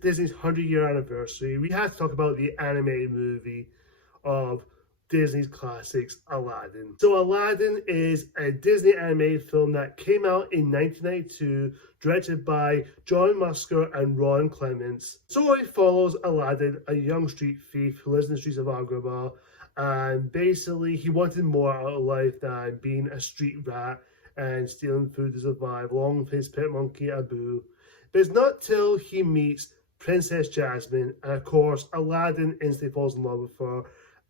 Disney's 100-year anniversary, we have to talk about the animated movie of Disney's classics, Aladdin. So Aladdin is a Disney animated film that came out in 1992, directed by John Musker and Ron Clements. The story follows Aladdin, a young street thief who lives in the streets of Agrabah, and basically he wanted more out of life than being a street rat and stealing food to survive, along with his pet monkey Abu. But it's not till he meets Princess Jasmine, and of course Aladdin instantly falls in love with her,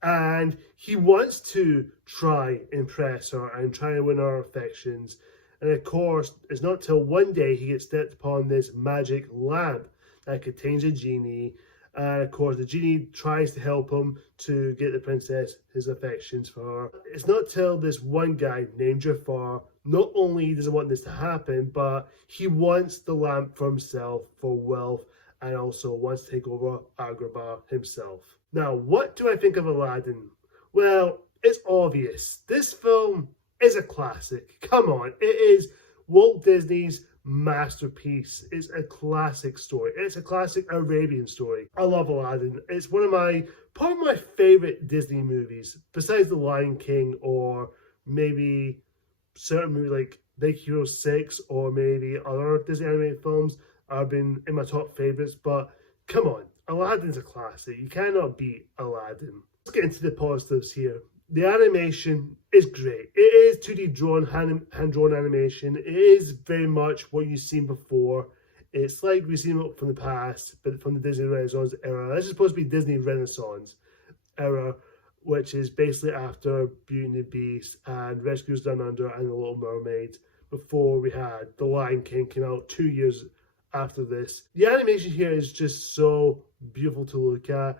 and he wants to try impress her and try to win her affections. And of course, it's not till one day he gets stepped upon this magic lamp that contains a genie. And of course, the genie tries to help him to get the princess his affections for her. It's not till this one guy named Jafar not only doesn't want this to happen, but he wants the lamp for himself, for wealth, and also wants to take over Agrabah himself. Now, what do I think of Aladdin? Well, it's obvious. This film is a classic. Come on, it is Walt Disney's masterpiece. It's a classic story. It's a classic Arabian story. I love Aladdin. It's probably my favorite Disney movies, besides The Lion King, or maybe certain movies like Big Hero 6, or maybe other Disney animated films have been in my top favorites. But come on, Aladdin's a classic. You cannot beat Aladdin. Let's get into the positives here. The animation is great. It is 2D drawn, hand-drawn animation. It is very much what you've seen before. It's like we've seen it from the past, but from the Disney Renaissance era. This is supposed to be Disney Renaissance era, which is basically after Beauty and the Beast and Rescuers Down Under and The Little Mermaid, before we had The Lion King came out 2 years after this. The animation here is just so beautiful to look at.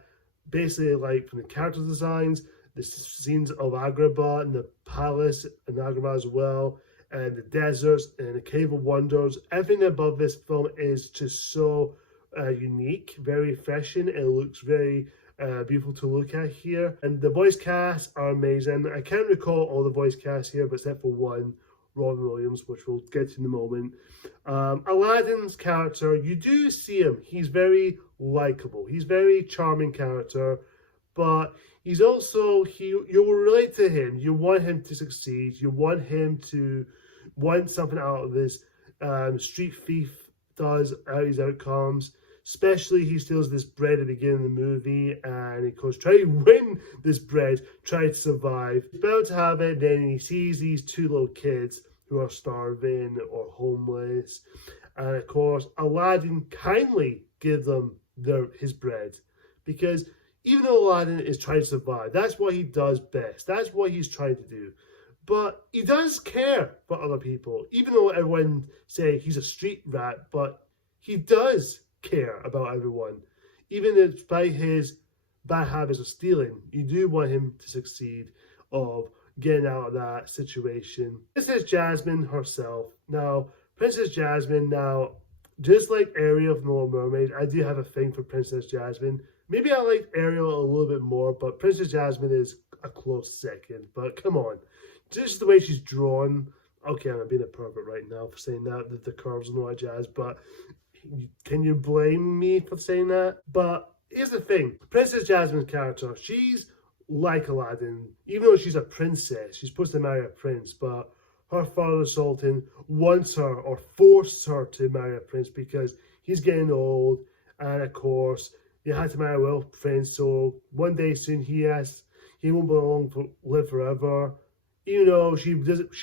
Basically, like from the character designs, the scenes of Agrabah and the palace in Agrabah as well, and the deserts and the Cave of Wonders. Everything about this film is just so unique, very refreshing. It looks very beautiful to look at here. And the voice casts are amazing. I can't recall all the voice casts here, but except for one, Robin Williams, which we'll get to in a moment. Aladdin's character, you do see him. He's very likable. He's a very charming character, but he's also, you will relate to him. You want him to succeed. You want him to want something out of this. Street thief does out his outcomes. Especially he steals this bread at the beginning of the movie, and he goes try to win this bread, try to survive. He's about to have it, then he sees these two little kids who are starving or homeless, and of course Aladdin kindly gives them his bread, because even though Aladdin is trying to survive, that's what he does best. That's what he's trying to do. But he does care for other people, even though everyone say he's a street rat, but he does care about everyone. Even despite his bad habits of stealing, you do want him to succeed of getting out of that situation. Princess Jasmine herself. Now, Princess Jasmine, just like Ariel from The Little Mermaid, I do have a thing for Princess Jasmine. Maybe I like Ariel a little bit more, but Princess Jasmine is a close second. But come on, just the way she's drawn. Okay, I'm being a pervert right now for saying that, the curves and all that jazz, but can you blame me for saying that? But here's the thing. Princess Jasmine's character, she's like Aladdin. Even though she's a princess, she's supposed to marry a prince, but her father, the Sultan, wants her or forced her to marry a prince because he's getting old, and of course, you had to marry a wealthy prince, so one day soon he won't be long to live forever. Even though she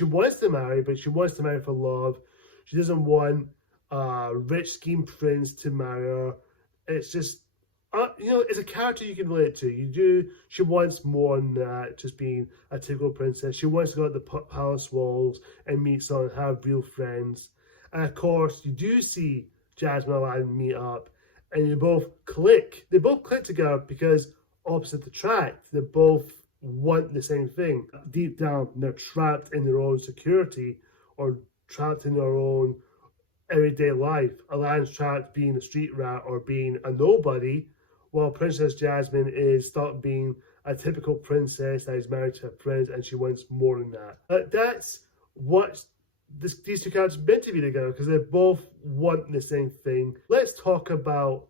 wants to marry, but she wants to marry for love. She doesn't want rich scheme prince to marry her. It's just, it's a character you can relate to. She wants more than that, just being a typical princess. She wants to go out the palace walls and meet someone, have real friends. And of course, you do see Jasmine and Aladdin meet up, and they both click. They both click together because opposite attract. They both want the same thing. Deep down, they're trapped in their own security, or trapped in their own everyday life. Aladdin's trapped being a street rat or being a nobody, while Princess Jasmine is stuck being a typical princess that is married to a prince, and she wants more than that. But that's what these two characters are meant to be together, because they both want the same thing. Let's talk about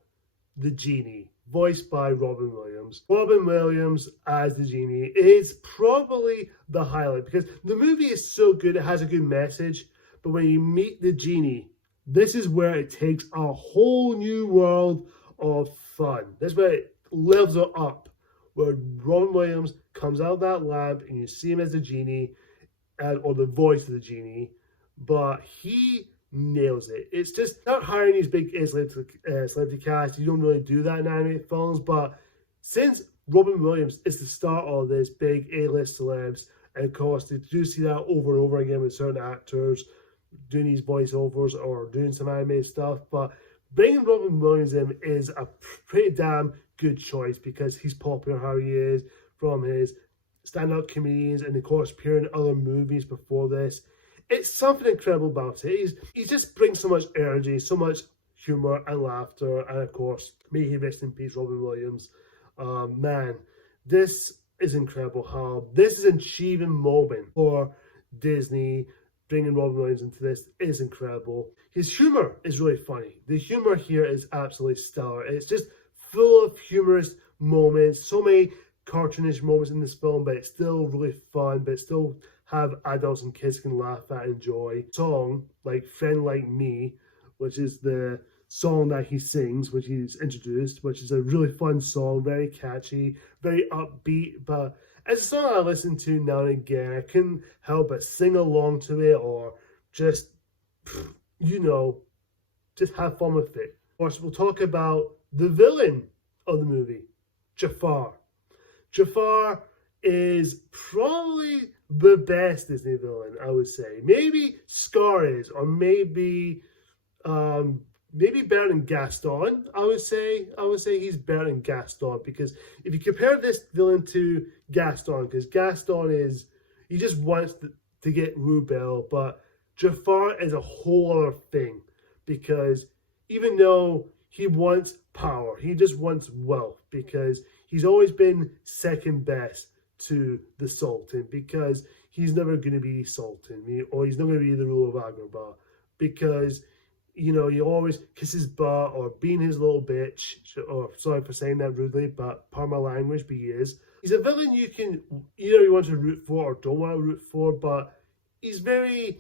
the genie, voiced by Robin Williams. Robin Williams as the genie is probably the highlight because the movie is so good, it has a good message, but when you meet the genie, this is where it takes a whole new world of fun. That's where it levels it up, where Robin Williams comes out of that lamp and you see him as the genie, or the voice of the genie, but he nails it. It's just not hiring these big celebrity cast. You don't really do that in animated films, but since Robin Williams is the star of this big A-list celebs, and of course they do see that over and over again with certain actors doing these voiceovers or doing some animated stuff, but bringing Robin Williams in is a pretty damn good choice because he's popular how he is from his stand-up comedians and of course appearing in other movies before this. It's something incredible about it. He just brings so much energy, so much humor and laughter, and of course, may he rest in peace, Robin Williams. Man, this is incredible how this is an achieving moment for Disney. Bringing Robin Williams into this is incredible. His humor is really funny. The humor here is absolutely stellar. It's just full of humorous moments, so many cartoonish moments in this film, but it's still really fun, but still have adults and kids can laugh at and enjoy. Song like Friend Like Me, which is the song that he sings, which he's introduced, which is a really fun song, very catchy, very upbeat, but it's a song I listen to now and again. I couldn't help but sing along to it or just, just have fun with it. Of course, we'll talk about the villain of the movie, Jafar. Jafar is probably the best Disney villain, I would say. Maybe Scar is, or maybe better than Gaston. I would say he's better than Gaston because if you compare this villain to Gaston, because Gaston he just wants to get Rubel, but Jafar is a whole other thing because even though he wants power, he just wants wealth because he's always been second best to the Sultan because he's never going to be Sultan or he's never going to be the ruler of Agrabah because he always kiss his butt or being his little bitch, or sorry for saying that rudely, but pardon my language, but he is. He's a villain you can, you want to root for or don't want to root for, but he's very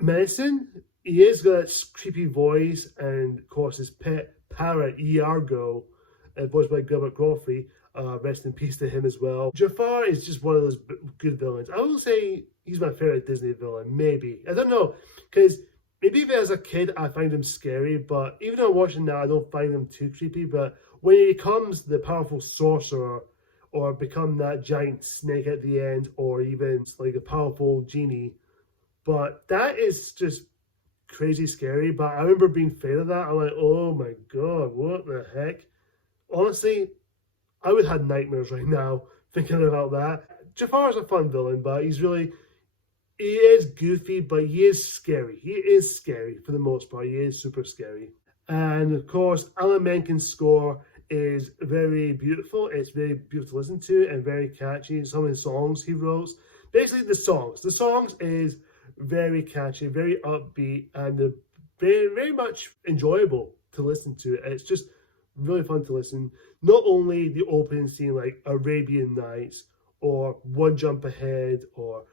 menacing. He is got that creepy voice, and of course his pet parrot, Iago, voiced by Gilbert Gottfried, rest in peace to him as well. Jafar is just one of those good villains. I will say he's my favorite Disney villain, maybe. I don't know, because maybe if as a kid I find him scary, but even though I'm watching now, I don't find him too creepy. But when he becomes the powerful sorcerer, or become that giant snake at the end, or even like a powerful genie, but that is just crazy scary. But I remember being afraid of that. I'm like, oh my god, what the heck? Honestly, I would have nightmares right now thinking about that. Jafar's a fun villain, but he is goofy, but he is scary. He is scary for the most part. He is super scary. And of course, Alan Menken's score is very beautiful. It's very beautiful to listen to and very catchy. Some of the songs he wrote, basically the songs is very catchy, very upbeat, and they're very, very much enjoyable to listen to. It's just really fun to listen. Not only the opening scene like Arabian Nights or One Jump Ahead or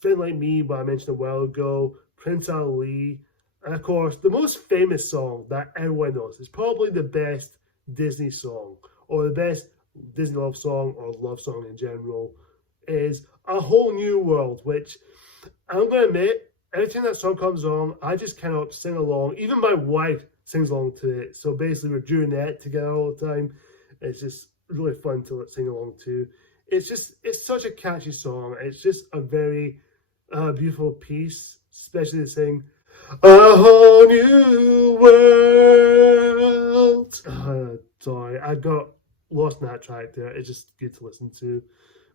Friend Like Me, what I mentioned a while ago, Prince Ali, and of course the most famous song that everyone knows is probably the best Disney song or the best Disney love song or love song in general is A Whole New World, which I'm going to admit, every time that song comes on, I just cannot sing along. Even my wife sings along to it. So basically we're doing that together all the time. It's just really fun to sing along to. It's such a catchy song. It's just a very beautiful piece, especially to sing A Whole New World. Sorry, I got lost in that track there. It's just good to listen to.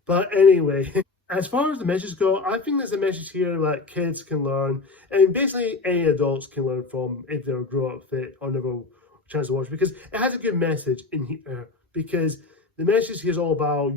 But anyway, as far as the messages go, I think there's a message here that kids can learn, and basically any adults can learn from if they're grow up fit or never a chance to watch, because it has a good message in here. Because the message here is all about,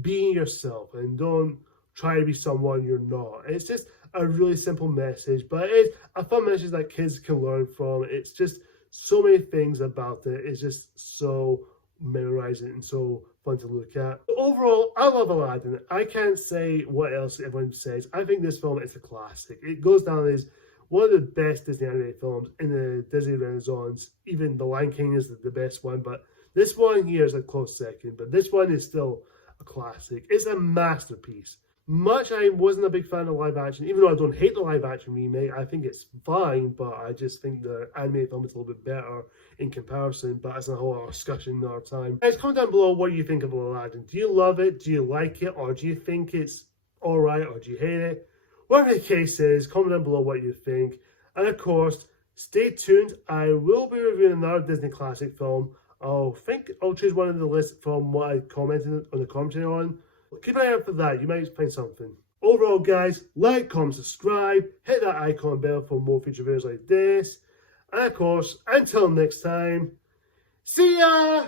being yourself and don't try to be someone you're not. It's just a really simple message, but it's a fun message that kids can learn from. It's just So many things about it is just so memorizing and so fun to look at. Overall, I love Aladdin. I can't say what else everyone says. I think this film is a classic. It goes down as one of the best Disney animated films in the Disney Renaissance. Even The Lion King is the best one, but this one here is a close second. But this one is still a classic. It's a masterpiece. Much I wasn't a big fan of live action, even though I don't hate the live action remake. I think it's fine, but I just think the animated film is a little bit better in comparison. But that's a whole other discussion another time. Guys, comment down below what you think of Aladdin. Do you love it? Do you like it? Or do you think it's alright? Or do you hate it? Whatever the case is, comment down below what you think. And of course, stay tuned. I will be reviewing another Disney classic film. I'll choose one of the list from what I commented on the commentary on. Keep an eye out for that. You might find something. Overall, guys, like, comment, subscribe, hit that icon bell for more future videos like this. And of course, until next time, see ya!